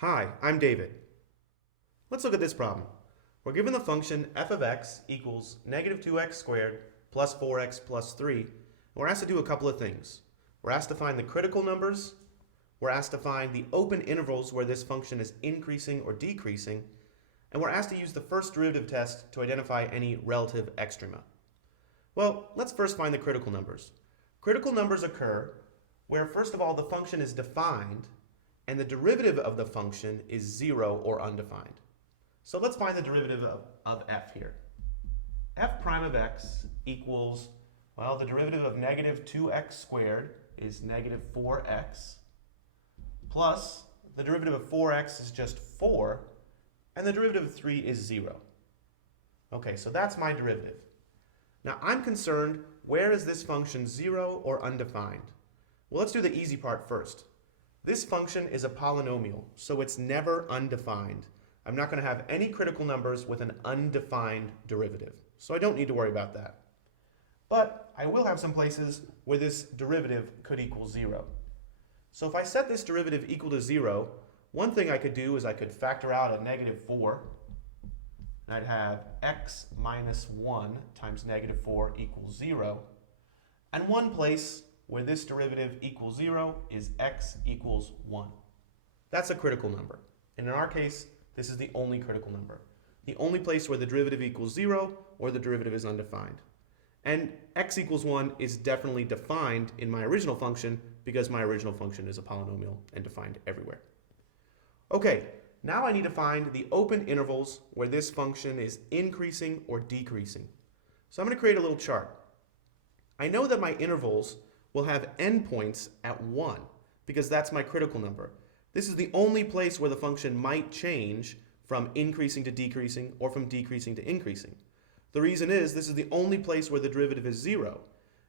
Hi, I'm David. Let's look at this problem. We're given the function f of x equals negative 2x squared plus 4x plus 3, and we're asked to do a couple of things. We're asked to find the critical numbers, we're asked to find the open intervals where this function is increasing or decreasing, and we're asked to use the first derivative test to identify any relative extrema. Well, let's first find the critical numbers. Critical numbers occur where, first of all, the function is defined and the derivative of the function is 0 or undefined. So let's find the derivative of f here. F prime of x equals, well, the derivative of negative 2x squared is negative 4x, plus the derivative of 4x is just 4, and the derivative of 3 is 0. Okay, so that's my derivative. Now I'm concerned, where is this function 0 or undefined? Well, let's do the easy part first. This function is a polynomial, so it's never undefined. I'm not going to have any critical numbers with an undefined derivative, so I don't need to worry about that. But I will have some places where this derivative could equal 0. So if I set this derivative equal to 0, one thing I could do is I could factor out a negative 4. And I'd have x minus 1 times negative 4 equals 0. And one place where this derivative equals 0 is x equals 1. That's a critical number. And in our case, this is the only critical number. The only place where the derivative equals 0 or the derivative is undefined. And x equals 1 is definitely defined in my original function because my original function is a polynomial and defined everywhere. Okay, now I need to find the open intervals where this function is increasing or decreasing. So I'm going to create a little chart. I know that my intervals will have endpoints at 1 because that's my critical number. This is the only place where the function might change from increasing to decreasing or from decreasing to increasing. The reason is this is the only place where the derivative is 0.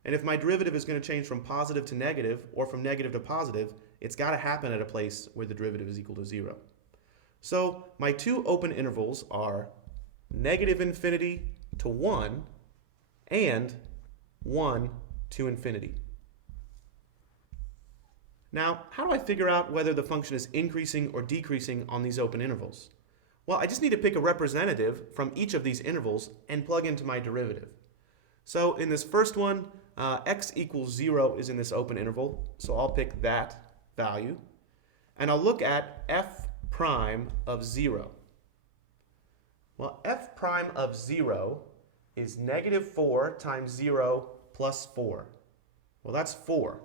And if my derivative is going to change from positive to negative or from negative to positive, it's got to happen at a place where the derivative is equal to 0. So my two open intervals are negative infinity to 1 and 1 to infinity. Now, how do I figure out whether the function is increasing or decreasing on these open intervals? Well, I just need to pick a representative from each of these intervals and plug into my derivative. So in this first one, x equals 0 is in this open interval, so I'll pick that value. And I'll look at f prime of 0. Well, f prime of 0 is negative 4 times 0 plus 4. Well, that's 4.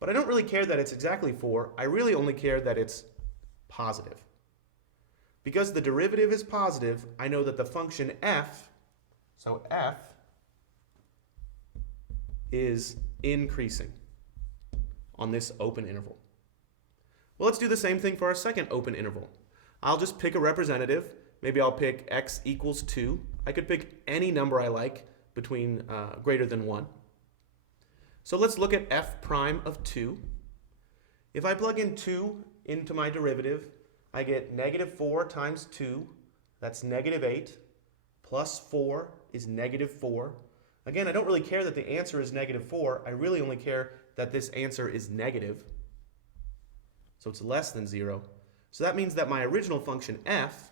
But I don't really care that it's exactly 4. I really only care that it's positive. Because the derivative is positive, I know that the function f, so f, is increasing on this open interval. Well, let's do the same thing for our second open interval. I'll just pick a representative. Maybe I'll pick x equals 2. I could pick any number I like between greater than 1. So let's look at f prime of 2. If I plug in 2 into my derivative, I get negative 4 times 2, that's negative 8, plus 4 is negative 4. Again, I don't really care that the answer is negative 4. I really only care that this answer is negative. So it's less than 0. So that means that my original function f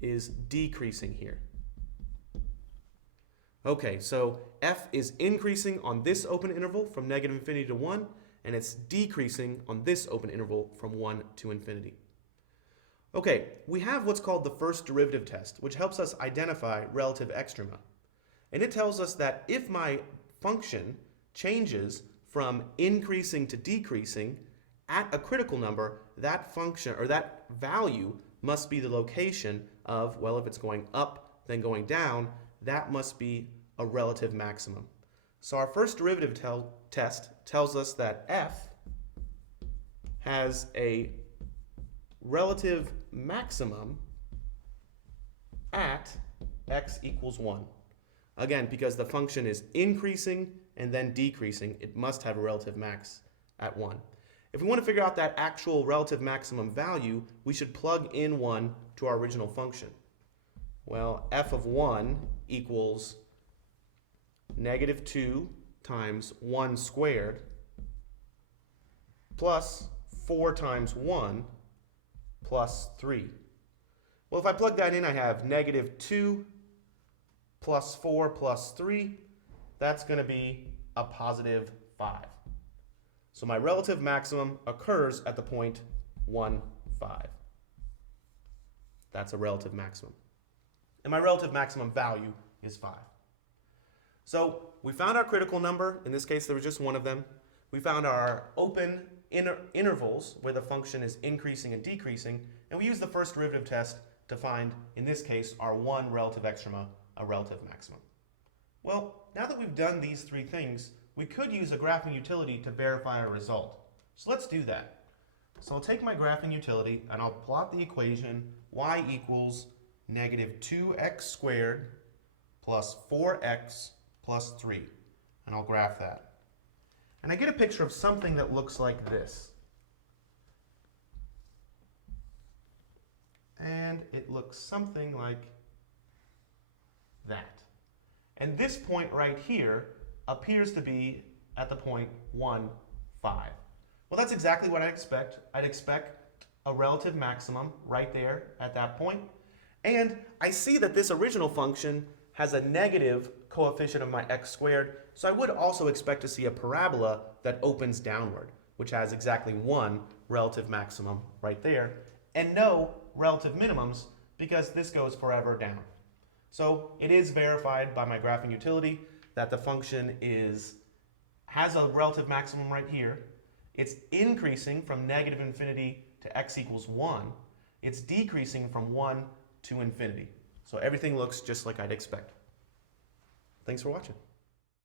is decreasing here. Okay, so f is increasing on this open interval from negative infinity to 1, and it's decreasing on this open interval from 1 to infinity. Okay, we have what's called the first derivative test, which helps us identify relative extrema. And it tells us that if my function changes from increasing to decreasing at a critical number, that function or that value must be the location of, well, if it's going up then going down, that must be a relative maximum. So our first derivative test tells us that f has a relative maximum at x equals 1. Again, because the function is increasing and then decreasing, it must have a relative max at 1. If we want to figure out that actual relative maximum value, we should plug in 1 to our original function. Well, f of 1 equals negative 2 times 1 squared plus 4 times 1 plus 3. Well, if I plug that in, I have negative 2 plus 4 plus 3. That's going to be a positive 5. So my relative maximum occurs at the point 1, 5. That's a relative maximum. And my relative maximum value is 5. So we found our critical number. In this case, there was just one of them. We found our open intervals where the function is increasing and decreasing. And we used the first derivative test to find, in this case, our one relative extrema, a relative maximum. Well, now that we've done these three things, we could use a graphing utility to verify our result. So let's do that. So I'll take my graphing utility and I'll plot the equation y equals negative 2x squared plus 4x plus 3. And I'll graph that. And I get a picture of something that looks like this. And it looks something like that. And this point right here appears to be at the point 1, 5. Well, that's exactly what I'd expect. I'd expect a relative maximum right there at that point. And I see that this original function has a negative coefficient of my x squared, so I would also expect to see a parabola that opens downward, which has exactly one relative maximum right there, and no relative minimums because this goes forever down. So it is verified by my graphing utility that the function has a relative maximum right here. It's increasing from negative infinity to x equals 1. It's decreasing from 1 to infinity. So everything looks just like I'd expect. Thanks for watching.